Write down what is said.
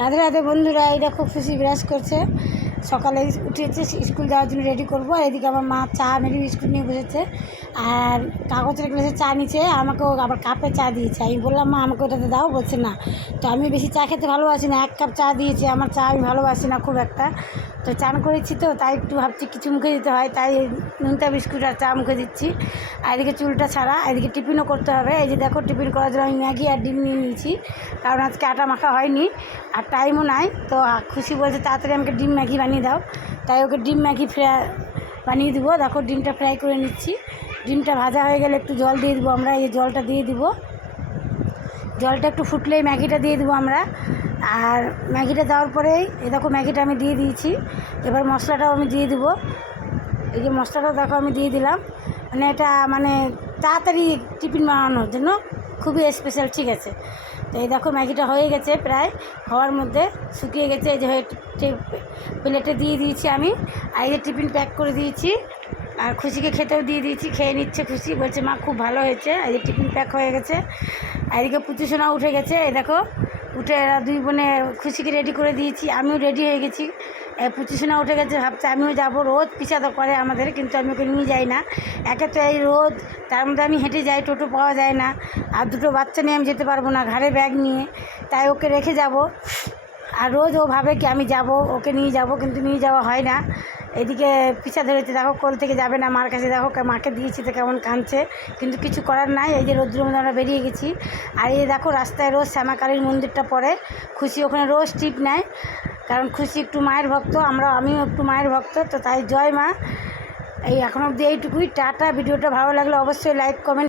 রাধে রাধে বন্ধুরা, এই দেখো খুশি ব্রাশ করছে। সকালে উঠেছে, স্কুল যাওয়ার জন্য রেডি করবো। আর এদিকে আমার মা চা মেরে বিস্কুট নিয়ে বসেছে, আর কাগজের গ্লাসে চা নিচ্ছে, আমাকেও আবার কাপে চা দিয়েছে। আমি বললাম মা আমাকে ওটাতে দাও, বলছে না। তো আমি বেশি চা খেতে ভালোবাসি না, 1 কাপ চা দিয়েছে। আমার চা আমি ভালোবাসি না খুব একটা, তো চান করেছি তো তাই একটু ভাবছি কিছু মুখে দিতে হয়, তাই নুনটা বিস্কুট আর চা মুখে দিচ্ছি। আর এদিকে চুলটা ছাড়া, এদিকে টিফিনও করতে হবে। এই যে দেখো, টিফিন করার জন্য আমি ম্যাগি আর ডিম নিয়ে নিয়েছি, কারণ আজকে আটা মাখা হয়নি আর টাইমও নাই। তো খুশি বলছে তাড়াতাড়ি আমাকে ডিম ম্যাগি বানিয়ে দাও, তাই ওকে ডিম ম্যাগি বানিয়ে দেবো। দেখো ডিমটা ফ্রাই করে নিচ্ছি। ডিমটা ভাজা হয়ে গেলে একটু জল দিয়ে দেবো আমরা, এই জলটা দিয়ে দিব। জলটা একটু ফুটলেই ম্যাগিটা দিয়ে দেবো আমরা। আর ম্যাগিটা দেওয়ার পরেই এই দেখো ম্যাগিটা আমি দিয়ে দিয়েছি। এবার মশলাটাও আমি দিয়ে দেবো। এই যে মশলাটাও দেখো আমি দিয়ে দিলাম, মানে এটা মানে তাড়াতাড়ি টিফিন বানানোর জন্য খুবই স্পেশাল, ঠিক আছে। তো এই দেখো ম্যাগিটা হয়ে গেছে, প্রায় হওয়ার মধ্যে, শুকিয়ে গেছে। এই যে প্লেটে দিয়ে দিয়েছি আমি। আর এই যে টিফিন প্যাক করে দিয়েছি, আর খুশিকে খেতেও দিয়ে দিয়েছি। খেয়ে নিচ্ছে খুশি, বলছে মা খুব ভালো হয়েছে। এই যে টিফিন প্যাক হয়ে গেছে। আর এদিকে পুচুসোনা উঠে গেছে, এই দেখো উঠে এরা দুই বোনে খুশিকে রেডি করে দিয়েছি, আমিও রেডি হয়ে গেছি। পুচুসোনা উঠে গেছে, ভাবছে আমিও যাবো। রোদ পিছাতো করে আমাদের, কিন্তু আমি ওকে নিয়ে যাই না। একে তো এই রোদ, তার মধ্যে আমি হেঁটে যাই, টোটো পাওয়া যায় না। আর দুটো বাচ্চা নিয়ে আমি যেতে পারবো না, ঘাড়ে ব্যাগ নিয়ে, তাই ওকে রেখে যাব। আর রোজ ও ভাবে কি আমি যাব, ওকে নিয়ে যাব, কিন্তু নিয়ে যাওয়া হয় না। এদিকে পিছা ধরেছে, দেখো কোল থেকে যাবে না মার কাছে। দেখো মাকে দিয়েছি তো কেমন কাঁদছে, কিন্তু কিছু করার নাই। এই যে রৌদ্রের মধ্যে আমরা বেরিয়ে গেছি। আর এই দেখো রাস্তায় রোজ শ্যামাকালীর মন্দিরটা পড়ে, খুশি ওখানে রোজ টিপ নেয়, কারণ খুশি একটু মায়ের ভক্ত, আমিও একটু মায়ের ভক্ত, তো তাই জয় মা। এই এখন অবধি এইটুকুই, টাটা। ভিডিওটা ভালো লাগলে অবশ্যই লাইক কমেন্ট